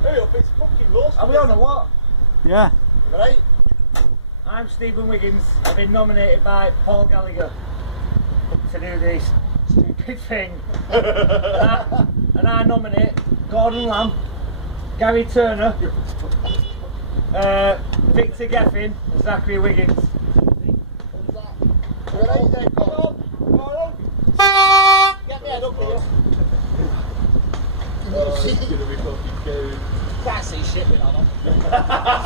Hurry up, it's fucking roast. Are we on a what? Yeah. Right? I'm Stephen Wiggins. I've been nominated by Paul Gallagher to do this stupid thing. and I nominate Gordon Lamb, Gary Turner, Victor Geffin and Zachary Wiggins. Ready then, Gordon? Get me head up here. Oh, it's gonna be fucking good. Can't see shit with that on.